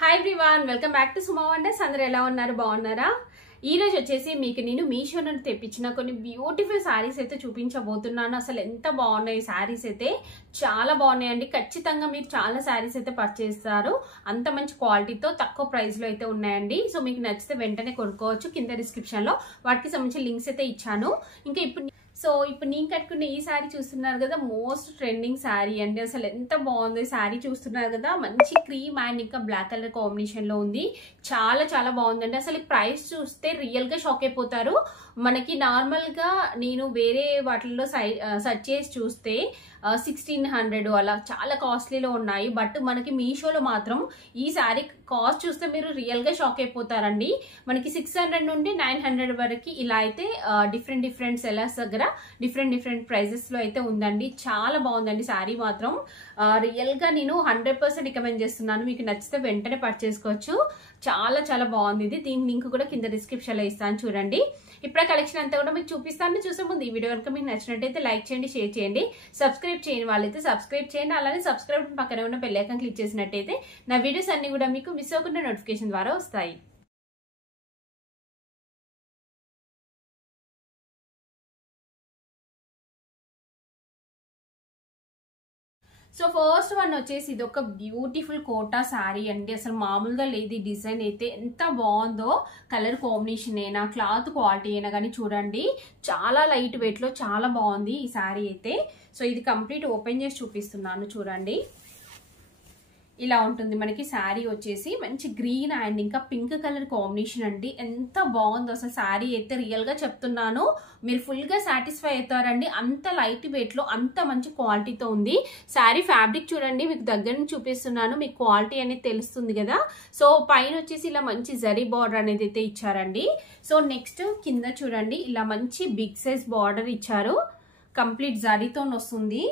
Hi everyone, welcome back to Suma wonders. అందరూ ఎలా ఉన్నారు? బాగున్నారా? ఈ రోజు వచ్చేసి మీకు నేను మీషో నుండి తెప్పించిన కొన్ని బ్యూటిఫుల్ శారీస్ అయితే చూపించబోతున్నాను. అసలు ఎంత బాగున్నాయి శారీస్ అయితే, చాలా బాగున్నాయండి. ఖచ్చితంగా మీరు చాలా శారీస్ అయితే పర్చేస్ చేస్తారు. అంత మంచి క్వాలిటీతో తక్కువ ప్రైస్ లో అయితే ఉన్నాయండి. సో మీకు నచ్చితే వెంటనే కొనుక్కోవచ్చు. కింద డిస్క్రిప్షన్ లో వాటికి సంబంధించిన లింక్స్ అయితే ఇచ్చాను. ఇంకా ఇప్పుడు నేను కట్టుకున్న ఈ శారీ చూస్తున్నారు కదా, మోస్ట్ ట్రెండింగ్ శారీ అండి. అసలు ఎంత బాగుంది శారీ చూస్తున్నారు కదా, మంచి క్రీమ్ అండ్ ఇంకా బ్లాక్ కలర్ కాంబినేషన్ లో ఉంది. చాలా చాలా బాగుందండి. అసలు ప్రైస్ చూస్తే రియల్ గా షాక్ అయిపోతారు. మనకి నార్మల్ గా నేను వేరే వాటిల్లో సెర్చ్ చేసి చూస్తే 1600 అలా చాలా కాస్ట్లీలో ఉన్నాయి. బట్ మనకి మీషోలో మాత్రం ఈ శారీ కాస్ట్ చూస్తే మీరు రియల్ గా షాక్ అయిపోతారండి. మనకి 600 నుండి 900 వరకు ఇలా అయితే డిఫరెంట్ సెల్లర్స్ దగ్గర డిఫరెంట్ ప్రైజెస్ లో అయితే ఉందండి. చాలా బాగుందండి శారీ మాత్రం. రియల్ గా నేను 100% రికమెండ్ చేస్తున్నాను. మీకు నచ్చితే వెంటనే పర్చేసుకోవచ్చు. చాలా చాలా బాగుంది ఇది. దీని లింక్ కూడా కింద డిస్క్రిప్షన్ లో ఇస్తాను, చూడండి. ఇప్పుడు కలెక్షన్ అంతా కూడా మీకు చూపిస్తాను. చూసే ముందు ఈ వీడియో కనుక మీకు నచ్చినట్టయితే లైక్ చేయండి, షేర్ చేయండి. సబ్స్క్రైబ్ చేయని వాళ్ళైతే సబ్స్క్రైబ్ చేయండి. అలానే సబ్స్క్రైబ్ పక్కన ఉన్న బెల్ ఐకాన్ క్లిక్ చేసినట్టయితే నా వీడియోస్ అన్ని కూడా మీకు మిస్ అవ్వకుండా నోటిఫికేషన్ ద్వారా వస్తాయి. సో ఫస్ట్ వన్ వచ్చేసి ఇది ఒక బ్యూటిఫుల్ కోటా శారీ అండి. అసలు మామూలుగా లేదు. ఈ డిజైన్ అయితే ఎంత బాగుందో. కలర్ కాంబినేషన్ అయినా క్లాత్ క్వాలిటీ అయినా కానీ చూడండి, చాలా లైట్ వెయిట్ లో చాలా బాగుంది ఈ శారీ అయితే. సో ఇది కంప్లీట్ ఓపెన్ చేసి చూపిస్తున్నాను, చూడండి. ఇలా ఉంటుంది మనకి శారీ వచ్చేసి. మంచి గ్రీన్ అండ్ ఇంకా పింక్ కలర్ కాంబినేషన్ అండి. ఎంత బాగుందో అసలు శారీ అయితే. రియల్ గా చెప్తున్నాను, మీరు ఫుల్ గా సాటిస్ఫై అవుతారండి. అంత లైట్ వెయిట్ లో అంత మంచి క్వాలిటీతో ఉంది శారీ. ఫ్యాబ్రిక్ చూడండి, మీకు దగ్గర నుంచి చూపిస్తున్నాను, మీకు క్వాలిటీ అనేది తెలుస్తుంది కదా. సో పైన వచ్చేసి ఇలా మంచి జరీ బార్డర్ అనేది అయితే ఇచ్చారండి. సో నెక్స్ట్ కింద చూడండి, ఇలా మంచి బిగ్ సైజ్ బార్డర్ ఇచ్చారు. కంప్లీట్ జరీతో వస్తుంది.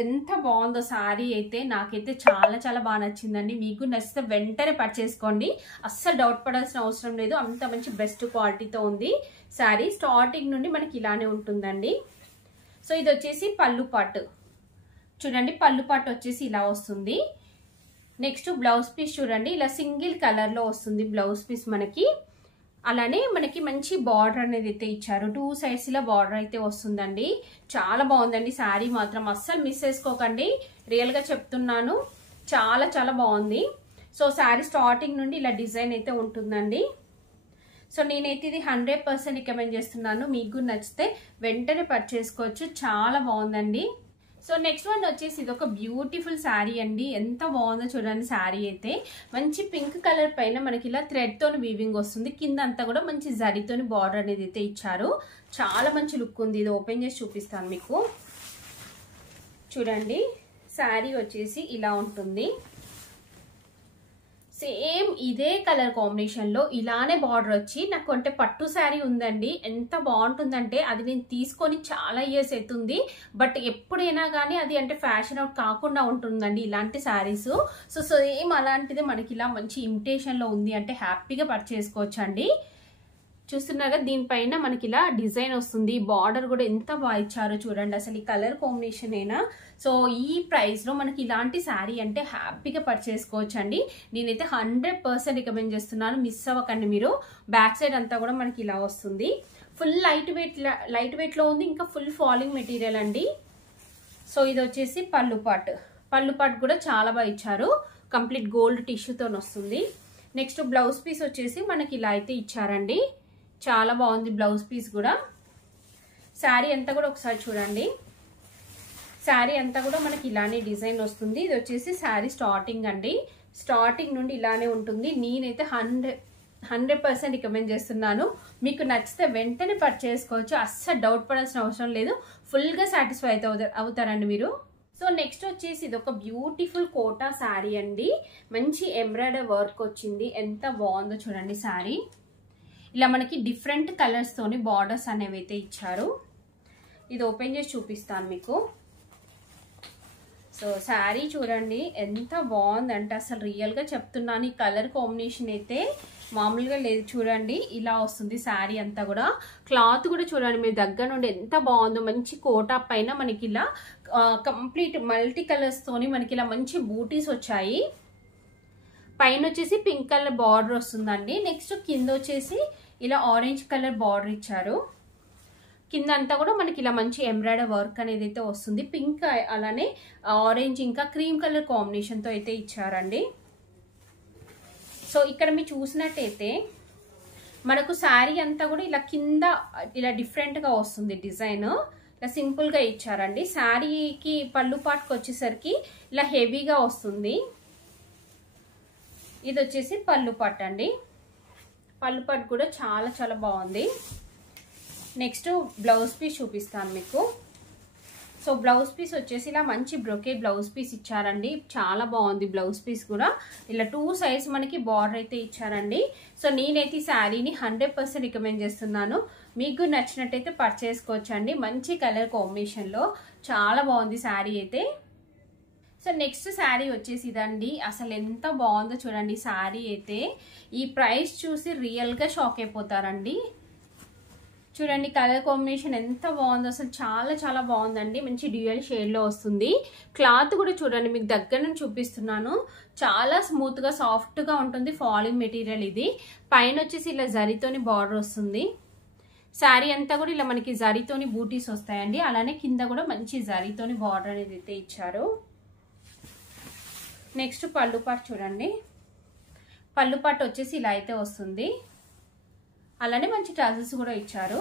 ఎంత బాగుందో శారీ అయితే. నాకైతే చాలా చాలా బాగా నచ్చిందండి. మీకు నచ్చితే వెంటనే పర్చేసుకోండి. అస్సలు డౌట్ పడాల్సిన అవసరం లేదు. అంత మంచి బెస్ట్ క్వాలిటీతో ఉంది శారీ. స్టార్టింగ్ నుండి మనకి ఇలానే ఉంటుందండి. సో ఇది వచ్చేసి పళ్ళు పార్ట్ చూడండి. పళ్ళు పార్ట్ వచ్చేసి ఇలా వస్తుంది. నెక్స్ట్ బ్లౌజ్ పీస్ చూడండి, ఇలా సింగిల్ కలర్ లో వస్తుంది బ్లౌజ్ పీస్ మనకి. అలానే మనకి మంచి బార్డర్ అనేది అయితే ఇచ్చారు. 2 సైడ్స్ ఇలా బార్డర్ అయితే వస్తుందండి. చాలా బాగుందండి శారీ మాత్రం. అస్సలు మిస్ చేసుకోకండి, రియల్ గా చెప్తున్నాను. చాలా చాలా బాగుంది. సో శారీ స్టార్టింగ్ నుండి ఇలా డిజైన్ అయితే ఉంటుందండి. సో నేనైతే ఇది 100% రికమెండ్ చేస్తున్నాను. మీకు నచ్చితే వెంటనే పర్చేసుకోవచ్చు. చాలా బాగుందండి. సో నెక్స్ట్ వన్ వచ్చేసి ఇది ఒక బ్యూటిఫుల్ శారీ అండి. ఎంత బాగుందో చూడండి శారీ అయితే. మంచి పింక్ కలర్ పైన మనకి ఇలా థ్రెడ్ తోని వీవింగ్ వస్తుంది. కింద అంతా కూడా మంచి జరీతోని బార్డర్ అనేది అయితే ఇచ్చారు. చాలా మంచి లుక్ ఉంది. ఇది ఓపెన్ చేసి చూపిస్తాను మీకు, చూడండి. శారీ వచ్చేసి ఇలా ఉంటుంది. సేమ్ ఇదే కలర్ కాంబినేషన్ లో ఇలానే బార్డర్ వచ్చి, నాకు అంటే పట్టు శారీ ఉందండి. ఎంత బాగుంటుందంటే అది నేను తీసుకొని చాలా ఇయర్స్ అవుతుంది. బట్ ఎప్పుడైనా కానీ అది అంటే ఫ్యాషన్ అవుట్ కాకుండా ఉంటుందండి ఇలాంటి శారీస్. సో సేమ్ అలాంటిది మనకి ఇలా మంచి ఇమిటేషన్ లో ఉంది అంటే హ్యాపీగా పర్చేసుకోవచ్చు అండి. చూస్తున్నారా, దీనిపైన మనకి ఇలా డిజైన్ వస్తుంది. బార్డర్ కూడా ఎంత బాగా ఇచ్చారో చూడండి. అసలు ఈ కలర్ కాంబినేషన్ అయినా. సో ఈ ప్రైస్ లో మనకి ఇలాంటి శారీ అంటే హ్యాపీగా పర్చేసుకోవచ్చు అండి. నేనైతే 100% రికమెండ్ చేస్తున్నాను. మిస్ అవ్వకండి మీరు. బ్యాక్ సైడ్ అంతా కూడా మనకి ఇలా వస్తుంది. ఫుల్ లైట్ వెయిట్ లో ఉంది. ఇంకా ఫుల్ ఫాలింగ్ మెటీరియల్ అండి. సో ఇది వచ్చేసి పళ్ళు పార్ట్ కూడా చాలా బాగా ఇచ్చారు. కంప్లీట్ గోల్డ్ టిష్యూతో వస్తుంది. నెక్స్ట్ బ్లౌజ్ పీస్ వచ్చేసి మనకి ఇలా అయితే ఇచ్చారండి. చాలా బాగుంది బ్లౌజ్ పీస్ కూడా. శారీ అంతా కూడా ఒకసారి చూడండి. శారీ అంతా కూడా మనకి ఇలానే డిజైన్ వస్తుంది. ఇది వచ్చేసి శారీ స్టార్టింగ్ అండి. స్టార్టింగ్ నుండి ఇలానే ఉంటుంది. నేనైతే 100% రికమెండ్ చేస్తున్నాను. మీకు నచ్చితే వెంటనే పర్చేసుకోవచ్చు. అస్సలు డౌట్ పడాల్సిన అవసరం లేదు. ఫుల్ గా సాటిస్ఫై అవుతారండి మీరు. సో నెక్స్ట్ వచ్చేసి ఇది ఒక బ్యూటిఫుల్ కోటా శారీ అండి. మంచి ఎంబ్రాయిడరీ వర్క్ వచ్చింది. ఎంత బాగుందో చూడండి శారీ. ఇలా మనకి డిఫరెంట్ కలర్స్ తోని బార్డర్స్ అనేవి అయితే ఇచ్చారు. ఇది ఓపెన్ చేసి చూపిస్తాను మీకు. సో శారీ చూడండి ఎంత బాగుందంటే అసలు రియల్ గా చెప్తున్నాను. ఈ కలర్ కాంబినేషన్ అయితే మామూలుగా లేదు. చూడండి ఇలా వస్తుంది శారీ అంతా కూడా. క్లాత్ కూడా చూడండి మీరు దగ్గర నుండి ఎంత బాగుందో. మంచి కోటా పైన మనకి ఇలా కంప్లీట్ మల్టీ కలర్స్ తోని మనకి ఇలా మంచి బూటీస్ వచ్చాయి. పైన వచ్చేసి పింక్ కలర్ బార్డర్ వస్తుందండి. నెక్స్ట్ కింద వచ్చేసి ఇలా ఆరెంజ్ కలర్ బార్డర్ ఇచ్చారు. కింద అంతా కూడా మనకి ఇలా మంచి ఎంబ్రాయిడరీ వర్క్ అనేది అయితే వస్తుంది. పింక్ అలానే ఆరెంజ్ ఇంకా క్రీమ్ కలర్ కాంబినేషన్తో అయితే ఇచ్చారండి. సో ఇక్కడ మీరు చూసినట్టయితే మనకు శారీ అంతా కూడా ఇలా కింద ఇలా డిఫరెంట్గా వస్తుంది డిజైన్. ఇలా సింపుల్గా ఇచ్చారండి. శారీకి పళ్ళు పాటుకు వచ్చేసరికి ఇలా హెవీగా వస్తుంది. ఇది వచ్చేసి పళ్ళు పాటు అండి. పళ్ళు పాటు కూడా చాలా చాలా బాగుంది. నెక్స్ట్ బ్లౌజ్ పీస్ చూపిస్తాను మీకు. సో బ్లౌజ్ పీస్ వచ్చేసి ఇలా మంచి బ్రొకేట్ బ్లౌజ్ పీస్ ఇచ్చారండి. చాలా బాగుంది బ్లౌజ్ పీస్ కూడా. ఇలా 2 సైడ్స్ మనకి బార్డర్ అయితే ఇచ్చారండి. సో నేనైతే ఈ శారీని 100% రికమెండ్ చేస్తున్నాను. మీకు నచ్చినట్టయితే పర్చేసుకోవచ్చు అండి. మంచి కలర్ కాంబినేషన్లో చాలా బాగుంది శారీ అయితే. సో నెక్స్ట్ శారీ వచ్చేసి ఇదండి. అసలు ఎంత బాగుందో చూడండి శారీ అయితే. ఈ ప్రైస్ చూసి రియల్గా షాక్ అయిపోతారండి. చూడండి కలర్ కాంబినేషన్ ఎంత బాగుందో, అసలు చాలా చాలా బాగుందండి. మంచి డ్యూయల్ షేడ్లో వస్తుంది. క్లాత్ కూడా చూడండి, మీకు దగ్గర నుంచి చూపిస్తున్నాను. చాలా స్మూత్గా సాఫ్ట్గా ఉంటుంది. ఫాలింగ్ మెటీరియల్ ఇది. పైన వచ్చేసి ఇలా జరీతోని బార్డర్ వస్తుంది. శారీ అంతా కూడా ఇలా మనకి జరీతోని బూటీస్ వస్తాయండి. అలానే కింద కూడా మంచి జరీతోని బార్డర్ అనేది అయితే ఇచ్చారు. నెక్స్ట్ పళ్ళు పాటు చూడండి. పళ్ళు పాటు వచ్చేసి ఇలా అయితే వస్తుంది. అలానే మంచి ట్రజల్స్ కూడా ఇచ్చారు.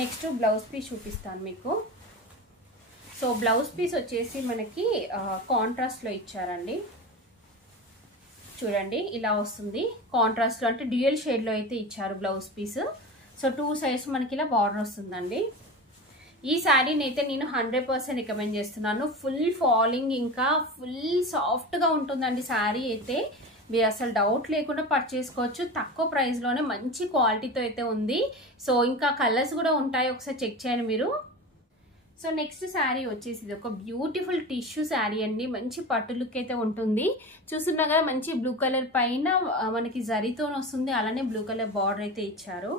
నెక్స్ట్ బ్లౌజ్ పీస్ చూపిస్తాను మీకు. సో బ్లౌజ్ పీస్ వచ్చేసి మనకి కాంట్రాస్ట్లో ఇచ్చారండి. చూడండి ఇలా వస్తుంది కాంట్రాస్ట్లో, అంటే డ్యూయల్ షేడ్లో అయితే ఇచ్చారు బ్లౌజ్ పీస్. సో 2 సైడ్స్ మనకి ఇలా బార్డర్ వస్తుందండి. ఈ శారీని అయితే నేను 100% రికమెండ్ చేస్తున్నాను. ఫుల్ ఫాలింగ్ ఇంకా ఫుల్ సాఫ్ట్గా ఉంటుందండి శారీ అయితే. మీరు అసలు డౌట్ లేకుండా పర్చేసుకోవచ్చు. తక్కువ ప్రైస్లోనే మంచి క్వాలిటీతో అయితే ఉంది. సో ఇంకా కలర్స్ కూడా ఉంటాయి, ఒకసారి చెక్ చేయండి మీరు. సో నెక్స్ట్ శారీ వచ్చేసి ఇది ఒక బ్యూటిఫుల్ టిష్యూ శారీ అండి. మంచి పట్టు లుక్ అయితే ఉంటుంది. చూస్తున్నా కదా మంచి బ్లూ కలర్ పైన మనకి జరీతో వస్తుంది. అలానే బ్లూ కలర్ బార్డర్ అయితే ఇచ్చారు.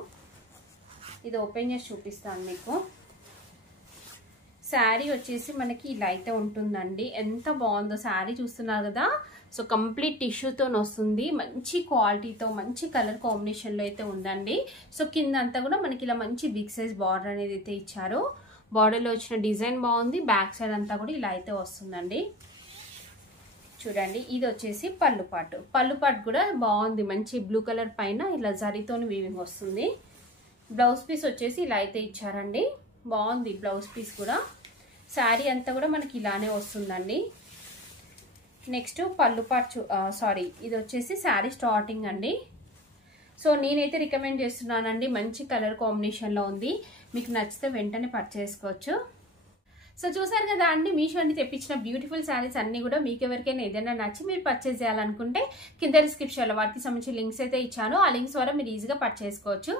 ఇది ఓపెన్ చేసి చూపిస్తాను మీకు. శారీ వచ్చేసి మనకి ఇలా అయితే ఉంటుందండి. ఎంత బాగుందో శారీ చూస్తున్నారు కదా. సో కంప్లీట్ టిష్యూతో వస్తుంది. మంచి క్వాలిటీతో మంచి కలర్ కాంబినేషన్లో అయితే ఉందండి. సో కింద అంతా కూడా మనకి ఇలా మంచి బిగ్ సైజ్ బార్డర్ అనేది అయితే ఇచ్చారు. బార్డర్లో వచ్చిన డిజైన్ బాగుంది. బ్యాక్ సైడ్ అంతా కూడా ఇలా అయితే వస్తుందండి. చూడండి ఇది వచ్చేసి పళ్ళు పాటు. పళ్ళు పాటు కూడా బాగుంది. మంచి బ్లూ కలర్ పైన ఇలా జరీతోని వీవింగ్ వస్తుంది. బ్లౌజ్ పీస్ వచ్చేసి ఇలా అయితే ఇచ్చారండి. బాగుంది బ్లౌజ్ పీస్ కూడా. శారీ అంతా కూడా మనకి ఇలానే వస్తుందండి. నెక్స్ట్ పళ్ళు పాటు సారీ ఇది వచ్చేసి శారీ స్టార్టింగ్ అండి. సో నేనైతే రికమెండ్ చేస్తున్నానండి. మంచి కలర్ కాంబినేషన్లో ఉంది. మీకు నచ్చితే వెంటనే పర్చేసుకోవచ్చు. సో చూసారు కదా అండి, మీషో నుండి తెప్పించిన బ్యూటిఫుల్ శారీస్ అన్ని కూడా మీకు ఎవరికైనా ఏదైనా నచ్చి మీరు పర్చేస్ చేయాలనుకుంటే కింద డిస్క్రిప్షన్లో వాటికి సంబంధించిన లింక్స్ అయితే ఇచ్చాను. ఆ లింక్స్ ద్వారా మీరు ఈజీగా పర్చేసుకోవచ్చు.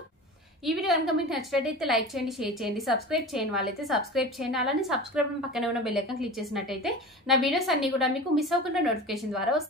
ఈ వీడియో కనుక మీకు నచ్చినట్టయితే లైక్ చేయండి, షేర్ చేయండి, సబ్స్క్రైబ్ చేయని వాళ్ళైతే సబ్స్క్రైబ్ చేయండి. అలానే సబ్స్క్రైబ్ పక్కనే ఉన్న బెల్ ఐకాన్ క్లిక్ చేసినట్టయితే నా వీడియోస్ అన్ని కూడా మీకు మిస్ అవ్వకుండా నోటిఫికేషన్ ద్వారా వస్తాయి.